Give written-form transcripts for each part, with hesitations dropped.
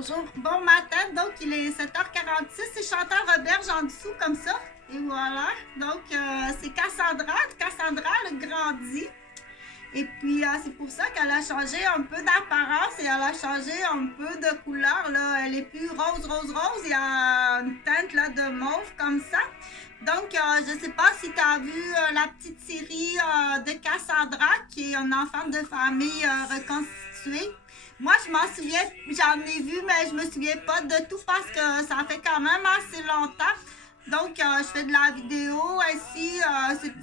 bonjour, bon matin. Donc, il est 7h46. C'est Chantal Roberge en dessous, comme ça. Et voilà. Donc, c'est Cassandra. Cassandra, elle a grandi. Et puis, c'est pour ça qu'elle a changé un peu d'apparence et elle a changé un peu de couleur. Là. Elle est plus rose, rose, rose. Il y a une teinte là, de mauve, comme ça. Donc, je sais pas si tu as vu la petite série de Cassandra, qui est un enfant de famille reconstitué. Moi, je m'en souviens, j'en ai vu, mais je me souviens pas de tout parce que ça fait quand même assez longtemps. Donc, je fais de la vidéo ainsi,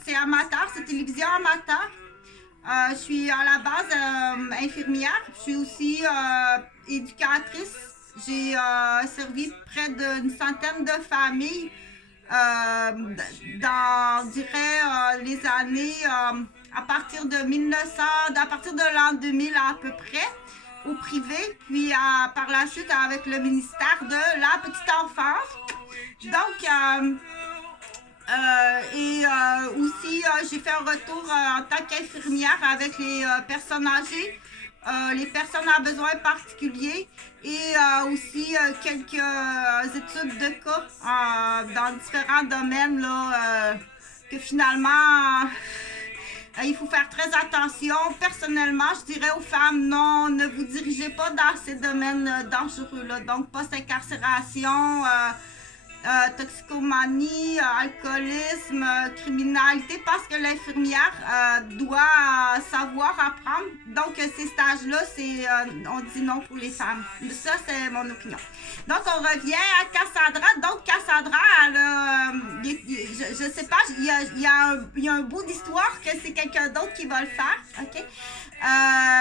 c'est amateur, c'est télévision amateur. Je suis à la base infirmière, je suis aussi éducatrice. J'ai servi près d'une centaine de familles dans, je dirais, les années à partir de 1900, à partir de l'an 2000 à peu près, au privé, puis par la suite avec le ministère de la petite enfance. Donc, aussi, j'ai fait un retour en tant qu'infirmière avec les personnes âgées, les personnes à besoins particuliers et aussi quelques études de cas dans différents domaines là, que finalement il faut faire très attention. Personnellement, je dirais aux femmes, non, ne vous dirigez pas dans ces domaines dangereux là, donc post-incarcération, toxicomanie, alcoolisme, criminalité, parce que l'infirmière doit savoir apprendre. Donc, ces stages-là, on dit non pour les femmes. Ça, c'est mon opinion. Donc, on revient à Cassandra. Donc, Cassandra, je sais pas, il y a un bout d'histoire que c'est quelqu'un d'autre qui va le faire, ok?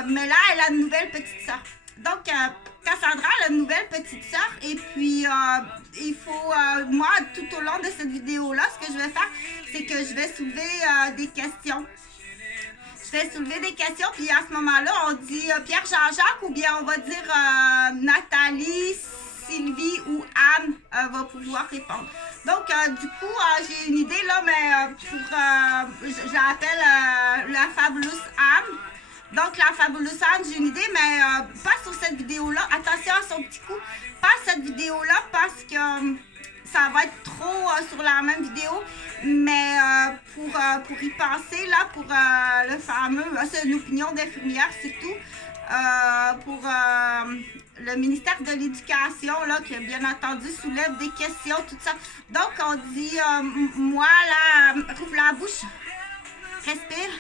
Mais là, elle a une nouvelle petite sœur. Donc, Cassandra a une nouvelle petite sœur et puis il faut, moi, tout au long de cette vidéo-là, ce que je vais faire, c'est que je vais soulever des questions. Je vais soulever des questions, puis à ce moment-là, on dit Pierre Jean-Jacques ou bien on va dire Nathalie, Sylvie ou Anne va pouvoir répondre. Donc, du coup, j'ai une idée là, mais je l'appelle la Fabuleuse Anne. Donc, la Fabuleuse Anne, j'ai une idée, mais pas sur cette vidéo-là. Attention à son petit coup. Pas cette vidéo-là parce que ça va être trop sur la même vidéo. Mais pour y penser, là, pour le fameux, c'est une opinion d'infirmière, c'est tout. Pour le ministère de l'Éducation, là, qui bien entendu soulève des questions, tout ça. Donc, on dit, moi, là, rouvre la bouche, respire.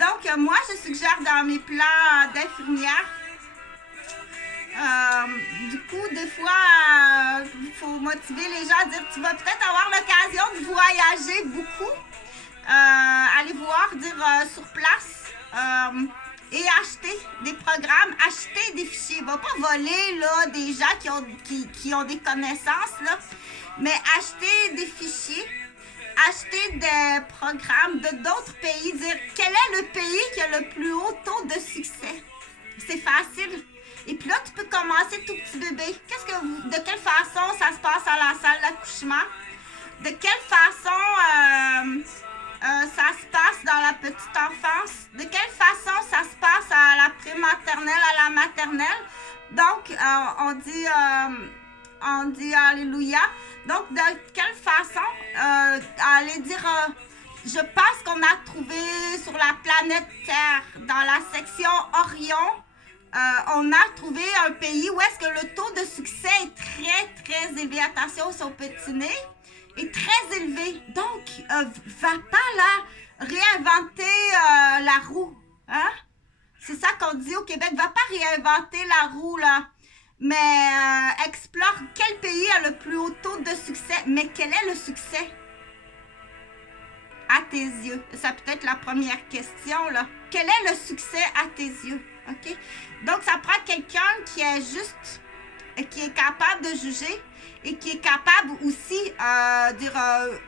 Donc, moi, je suggère dans mes plans d'infirmière, du coup, des fois, il faut motiver les gens à dire tu vas peut-être avoir l'occasion de voyager beaucoup, aller voir, dire sur place, et acheter des programmes, acheter des fichiers. Va pas voler là, des gens qui ont des connaissances, là, mais acheter des fichiers. Acheter des programmes de d'autres pays, dire quel est le pays qui a le plus haut taux de succès. C'est facile. Et puis là, tu peux commencer tout petit bébé. De quelle façon ça se passe à la salle d'accouchement? De quelle façon ça se passe dans la petite enfance? De quelle façon ça se passe à la prématernelle, à la maternelle? Donc, on dit Alléluia. Donc, de quelle façon aller dire je pense qu'on a trouvé sur la planète Terre, dans la section Orion, on a trouvé un pays où est-ce que le taux de succès est très, très élevé. Attention, son petit nez est très élevé. Donc, va pas là réinventer la roue. Hein? C'est ça qu'on dit au Québec. Va pas réinventer la roue, là. Mais explore quel pays a le plus haut taux de succès. Mais quel est le succès à tes yeux? Ça peut être la première question, là. Quel est le succès à tes yeux? OK? Donc, ça prend quelqu'un qui est juste, qui est capable de juger et qui est capable aussi de dire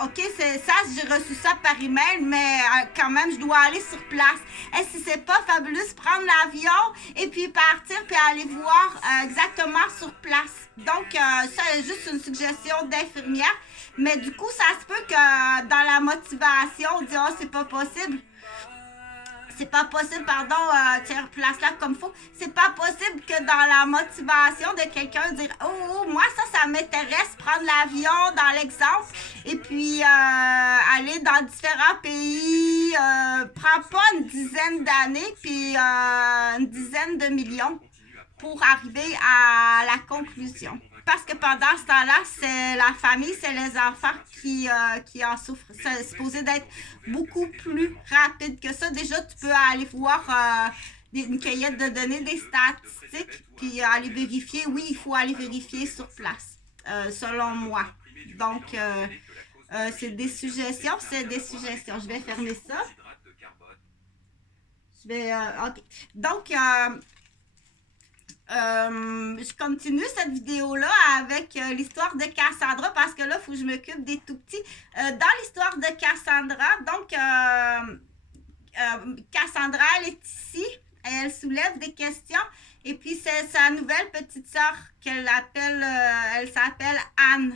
OK, c'est ça, j'ai reçu ça par email, mais quand même, je dois aller sur place. Et si c'est pas fabuleux, prendre l'avion et puis partir puis aller voir exactement sur place. Donc, ça, c'est juste une suggestion d'infirmière. Mais du coup, ça se peut que dans la motivation, on dit « Oh, c'est pas possible ». c'est pas possible, pardon, tiens, place-la comme faut. C'est pas possible que dans la motivation de quelqu'un dire oh, moi ça m'intéresse, prendre l'avion dans l'exemple, et puis aller dans différents pays, prend pas une dizaine d'années, puis une dizaine de millions pour arriver à la conclusion. Parce que pendant ce temps-là, c'est la famille, c'est les enfants qui en souffrent. C'est supposé d'être beaucoup plus rapide que ça. Déjà, tu peux aller voir une cueillette de données, des statistiques, puis aller vérifier. Oui, il faut aller vérifier sur place, selon moi. Donc, c'est des suggestions, Je vais fermer ça. OK. Donc, je continue cette vidéo-là avec l'histoire de Cassandra parce que là, il faut que je m'occupe des tout-petits. Dans l'histoire de Cassandra, donc, Cassandra, elle est ici. Elle soulève des questions. Et puis, c'est sa nouvelle petite sœur qu'elle appelle, elle s'appelle Anne.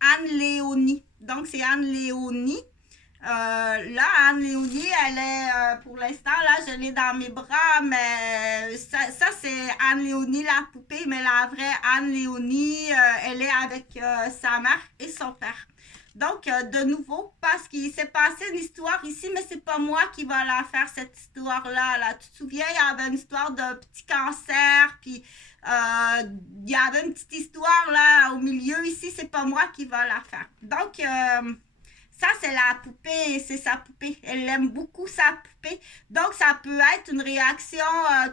Anne-Léonie. Donc, c'est Anne-Léonie. Là, Anne-Léonie, elle est, pour l'instant, là, je l'ai dans mes bras, mais ça c'est Anne-Léonie, la poupée, mais la vraie Anne-Léonie, elle est avec sa mère et son père. Donc, de nouveau, parce qu'il s'est passé une histoire ici, mais c'est pas moi qui va la faire, cette histoire-là. Là. Tu te souviens, il y avait une histoire de petit cancer, puis il y avait une petite histoire, là, au milieu. Ici, c'est pas moi qui va la faire. Donc, ça, c'est la poupée, c'est sa poupée. Elle aime beaucoup sa poupée. Donc, ça peut être une réaction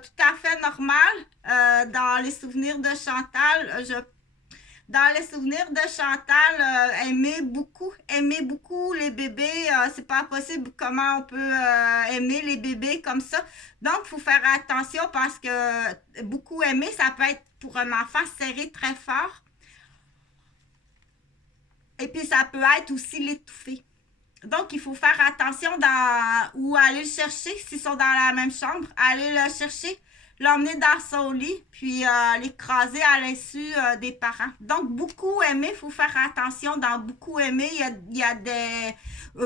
tout à fait normale dans les souvenirs de Chantal. Dans les souvenirs de Chantal, aimer beaucoup les bébés. C'est pas possible comment on peut aimer les bébés comme ça. Donc, il faut faire attention parce que beaucoup aimer, ça peut être pour un enfant serré très fort. Et puis, ça peut être aussi l'étouffer. Donc, il faut faire attention dans où aller le chercher. S'ils sont dans la même chambre, aller le chercher, l'emmener dans son lit, puis l'écraser à l'insu des parents. Donc, beaucoup aimer, il faut faire attention dans beaucoup aimer. Il y a des...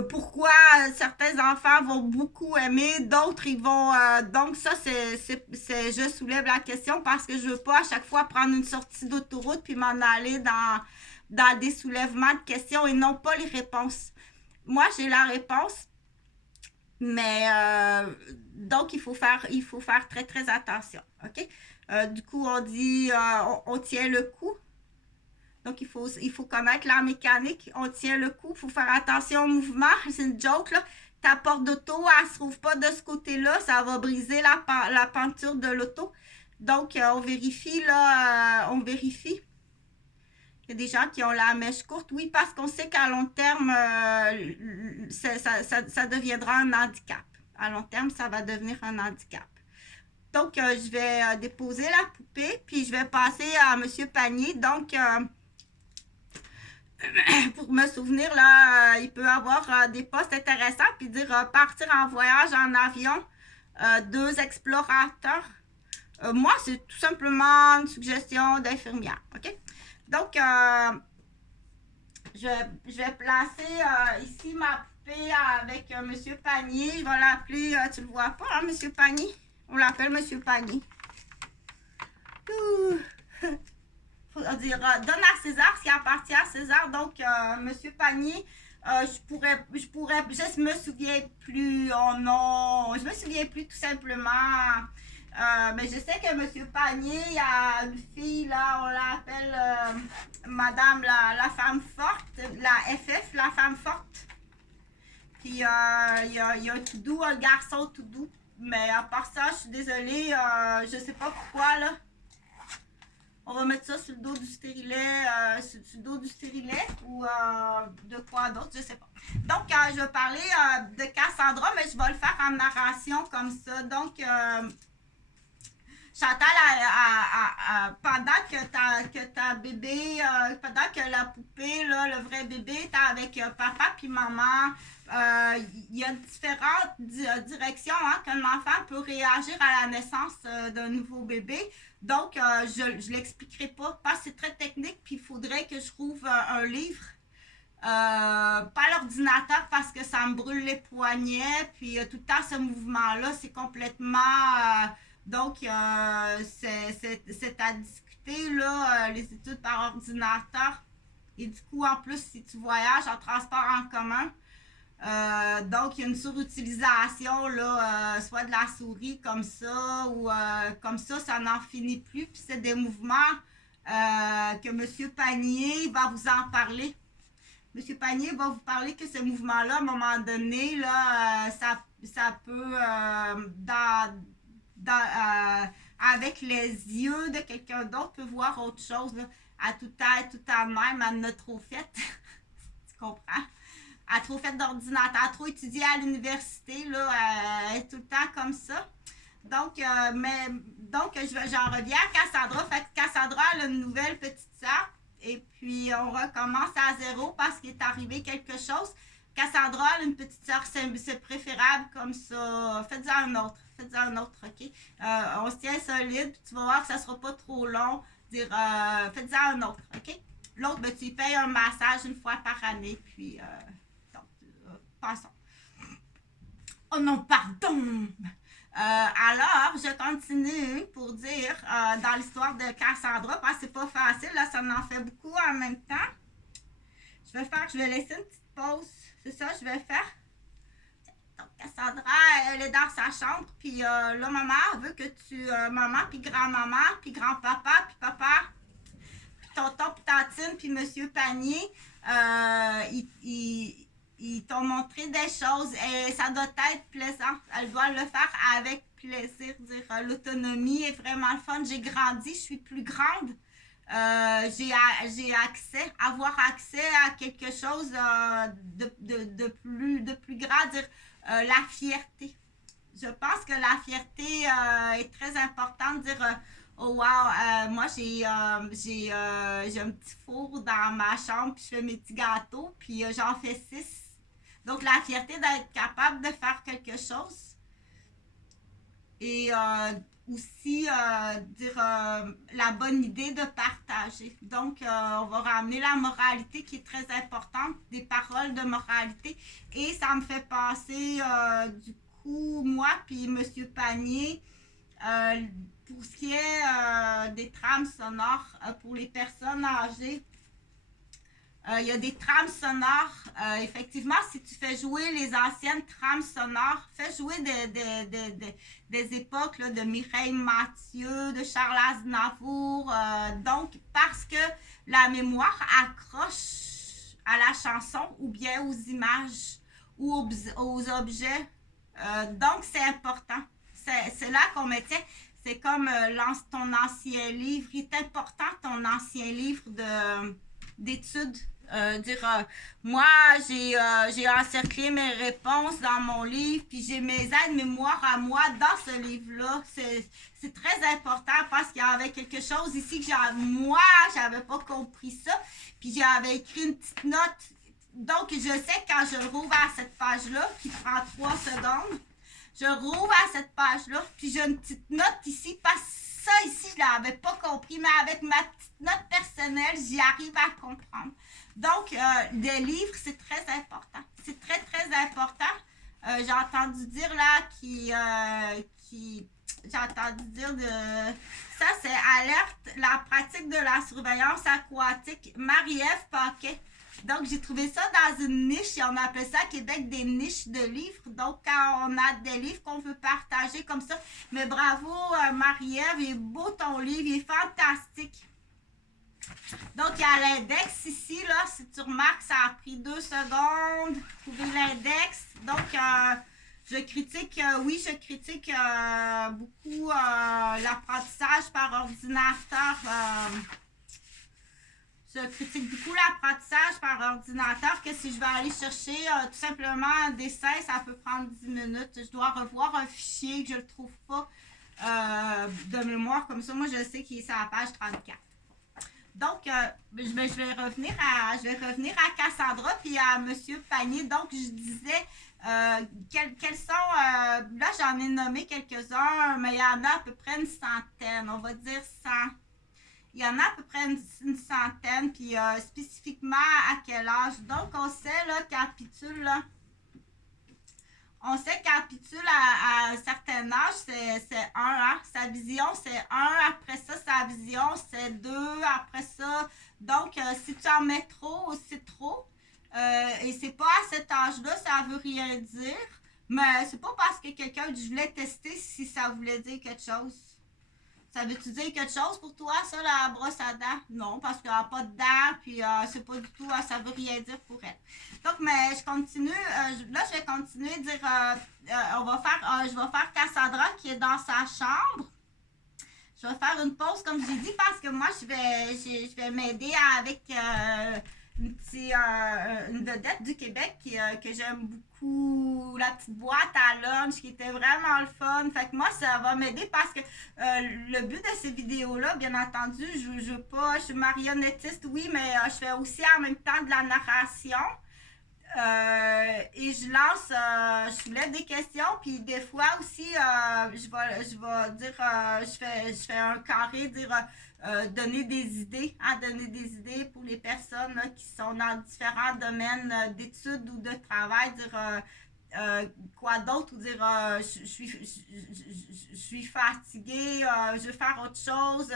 pourquoi certains enfants vont beaucoup aimer, d'autres, ils vont... donc, ça, je soulève la question parce que je veux pas à chaque fois prendre une sortie d'autoroute puis m'en aller dans des soulèvements de questions et non pas les réponses. Moi, j'ai la réponse, mais donc il faut faire très, très attention. OK? Du coup, on dit on tient le coup. Donc, il faut connaître la mécanique. On tient le coup. Il faut faire attention au mouvement. C'est une joke, là. Ta porte d'auto, elle ne se trouve pas de ce côté-là. Ça va briser la peinture de l'auto. Donc, on vérifie, là. On vérifie. Il y a des gens qui ont la mèche courte. Oui, parce qu'on sait qu'à long terme, ça deviendra un handicap. À long terme, ça va devenir un handicap. Donc, je vais déposer la poupée, puis je vais passer à M. Panier. Donc, pour me souvenir, là, il peut avoir des postes intéressants, puis dire partir en voyage en avion, 2 explorateurs. Moi, c'est tout simplement une suggestion d'infirmière. OK? Donc, je vais placer ici ma poupée avec M. Panier. Je vais l'appeler, tu le vois pas, hein, M. Panier? On l'appelle M. Panier. Faut dire, donne à César ce qui appartient à César. Donc, M. Panier, je me souviens plus, oh non, je me souviens plus tout simplement. Mais je sais que M. Panier, il y a une fille, là, on l'appelle Madame la femme forte, la FF, la femme forte. Puis, il y a un tout doux, un garçon tout doux. Mais à part ça, je suis désolée, je sais pas pourquoi, là. On va mettre ça sur le dos du stérilet, ou de quoi d'autre, je sais pas. Donc, je vais parler de Cassandra, mais je vais le faire en narration comme ça. Donc, Chantal, pendant que ta bébé, pendant que la poupée, là, le vrai bébé, est avec papa puis maman, il y a différentes directions qu'un enfant peut réagir à la naissance d'un nouveau bébé. Donc, je ne l'expliquerai pas parce que c'est très technique, puis il faudrait que je trouve un livre Pas l'ordinateur parce que ça me brûle les poignets. Puis tout le temps, ce mouvement-là, c'est complètement... donc, c'est à discuter, là, les études par ordinateur. Et du coup, en plus, si tu voyages en transport en commun, donc il y a une surutilisation, là, soit de la souris comme ça, ou comme ça n'en finit plus. Puis c'est des mouvements que M. Panier va vous en parler. M. Panier va vous parler que ce mouvement-là, à un moment donné, là, ça peut, avec les yeux de quelqu'un d'autre, peut voir autre chose, là, à tout être, tout à même, à notre trop fait. Tu comprends? À trop fait d'ordinateur, à trop étudié à l'université, là, tout le temps comme ça. Donc, j'en reviens à Cassandra. Fait que Cassandra a une nouvelle petite sœur. Et puis, on recommence à zéro parce qu'il est arrivé quelque chose. Cassandra a une petite sœur, c'est préférable comme ça. Faites-en un autre. Faites-en un autre, OK? On se tient solide, puis tu vas voir que ça ne sera pas trop long. Dire, faites-en un autre, OK? L'autre, ben, tu lui payes un massage une fois par année, puis, passons. Oh non, pardon! Alors, je continue pour dire dans l'histoire de Cassandra, parce que c'est pas facile, là, ça en fait beaucoup en même temps. Je vais laisser une petite pause. C'est ça, je vais faire. Donc, Cassandra, elle est dans sa chambre, puis là, maman veut que maman, puis grand-maman, puis grand-papa, puis papa, puis tonton, puis tantine, puis monsieur Panier, ils t'ont montré des choses et ça doit être plaisant. Elle doit le faire avec plaisir. Dire l'autonomie est vraiment le fun. J'ai grandi, je suis plus grande. J'ai accès, avoir accès à quelque chose de plus grand. Dire la fierté. Je pense que la fierté est très importante. Dire oh wow, moi j'ai un petit four dans ma chambre, puis je fais mes petits gâteaux, puis j'en fais 6. Donc, la fierté d'être capable de faire quelque chose et aussi dire la bonne idée de partager. Donc, on va ramener la moralité qui est très importante, des paroles de moralité. Et ça me fait penser, du coup, moi puis M. Panier, pour ce qui est des trames sonores pour les personnes âgées. Il y a des trames sonores. Effectivement, si tu fais jouer les anciennes trames sonores, fais jouer des époques là, de Mireille Mathieu, de Charles Aznavour. Donc, parce que la mémoire accroche à la chanson ou bien aux images ou aux objets. Donc, c'est important. C'est là qu'on mettait. C'est comme ton ancien livre. Il est important, ton ancien livre d'études. Moi, j'ai encerclé mes réponses dans mon livre, puis j'ai mes aides-mémoires à moi dans ce livre-là. C'est très important parce qu'il y avait quelque chose ici que moi, j'avais pas compris ça, puis j'avais écrit une petite note. Donc, je sais quand je rouvre à cette page-là, qui prend 3 secondes, je rouvre à cette page-là, puis j'ai une petite note ici parce que ça ici, je l'avais pas compris, mais avec ma petite note personnelle, j'y arrive à comprendre. Donc, des livres, c'est très important. C'est très, très important. J'ai entendu dire là j'ai entendu dire de ça, c'est alerte, la pratique de la surveillance aquatique. Marie-Ève Paquet. Donc, j'ai trouvé ça dans une niche et on appelle ça à Québec des niches de livres. Donc, quand on a des livres qu'on veut partager comme ça. Mais bravo, Marie-Ève, il est beau ton livre, il est fantastique. Donc, il y a l'index ici, là. Si tu remarques, ça a pris 2 secondes. Trouver l'index. Donc, je critique beaucoup l'apprentissage par ordinateur. Je critique beaucoup l'apprentissage par ordinateur, que si je vais aller chercher tout simplement un dessin, ça peut prendre 10 minutes. Je dois revoir un fichier que je ne trouve pas de mémoire comme ça. Moi, je sais qu'il est sur la page 34. Donc, je vais revenir à Cassandra puis à M. Panier. Donc, je disais, quels sont... là, j'en ai nommé quelques-uns, mais il y en a à peu près une centaine. On va dire 100. Il y en a à peu près une centaine, puis spécifiquement à quel âge. Donc, on sait là, qu'à Pitule, là, on sait qu'à Pitule, à un certain âge, c'est 1. Hein? Sa vision, c'est 1. Après ça, sa vision, c'est 2. Après ça, donc, si tu en mets trop, c'est trop. Et c'est pas à cet âge-là, ça veut rien dire. Mais c'est pas parce que quelqu'un dit je voulais tester si ça voulait dire quelque chose. Ça veut-tu dire quelque chose pour toi, ça, la brosse à dents? Non, parce qu'elle n'a pas de dents, puis c'est pas du tout, ça veut rien dire pour elle. Donc, mais je continue, là, je vais continuer à dire, je vais faire Cassandra qui est dans sa chambre. Je vais faire une pause, comme j'ai dit, parce que moi, je vais m'aider avec une vedette du Québec que j'aime beaucoup, la petite boîte à lunch qui était vraiment le fun. Fait que moi, ça va m'aider parce que le but de ces vidéos-là, bien entendu, je suis marionnettiste, oui, mais je fais aussi en même temps de la narration. Et je lance, je soulève des questions, puis des fois aussi, je vais dire, je fais un carré, dire, donner des idées, donner des idées pour les personnes là, qui sont dans différents domaines d'études ou de travail, dire quoi d'autre, ou dire, je suis fatiguée, je veux faire autre chose,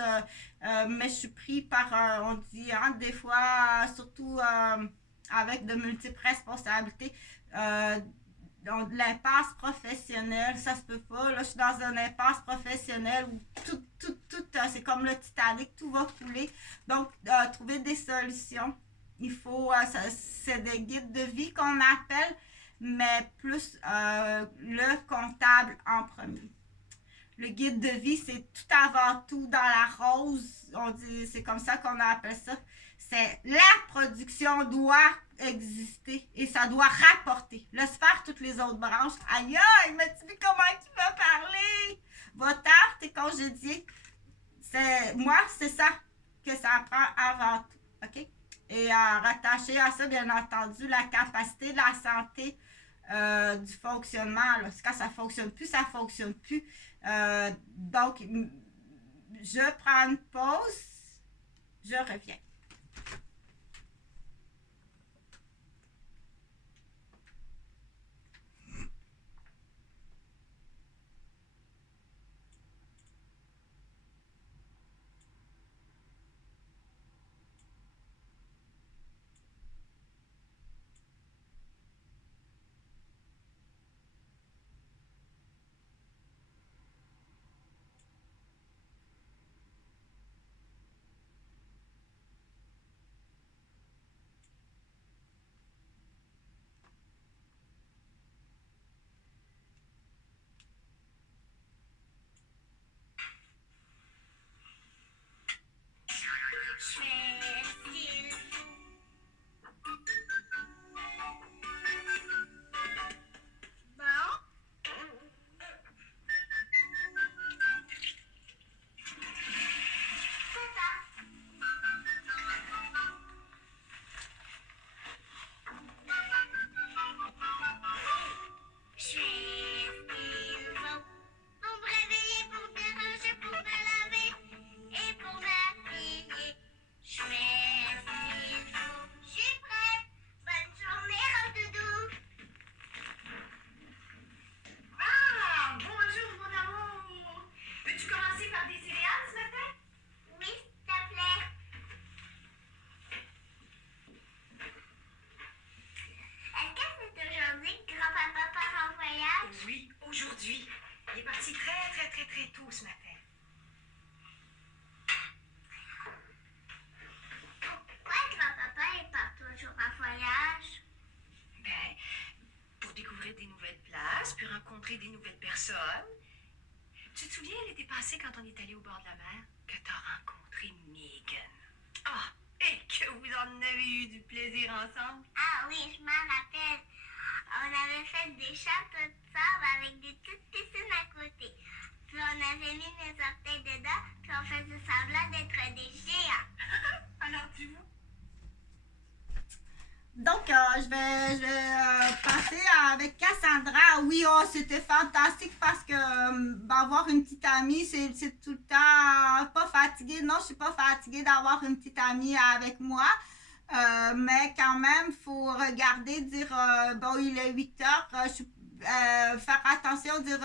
mais je suis pris par, on dit, des fois, surtout avec de multiples responsabilités. Donc, l'impasse professionnelle, ça se peut pas. Là, je suis dans un impasse professionnel où tout, c'est comme le Titanic, tout va couler. Donc, trouver des solutions. Il faut, c'est des guides de vie qu'on appelle, mais plus le comptable en premier. Le guide de vie, c'est tout avant tout dans la rose. On dit, c'est comme ça qu'on appelle ça. C'est la production doit exister et ça doit rapporter. Laisse faire toutes les autres branches. Aïe, aïe, mais tu sais comment tu vas parler? Votre art est congédié. Moi, c'est ça que ça prend avant tout. OK? Et rattacher à ça, bien entendu, la capacité de la santé du fonctionnement. Là. Quand ça ne fonctionne plus, ça ne fonctionne plus. Donc, je prends une pause. Je reviens. Des nouvelles personnes. Tu te souviens l'été passé quand on est allé au bord de la mer, que t'as rencontré Megan? Ah, et que vous en avez eu du plaisir ensemble? Ah oui, je m'en rappelle. On avait fait des châteaux de sable avec des petites piscines à côté. Puis on avait mis mes orteils dedans, puis on faisait semblant d'être des géants. Alors tu vois? Donc, je vais passer avec Cassandra. Oui, oh, c'était fantastique parce que avoir une petite amie, c'est tout le temps pas fatigué. Non, je suis pas fatiguée d'avoir une petite amie avec moi. Mais quand même, il faut regarder, dire, bon, il est 8 heures, faire attention, dire,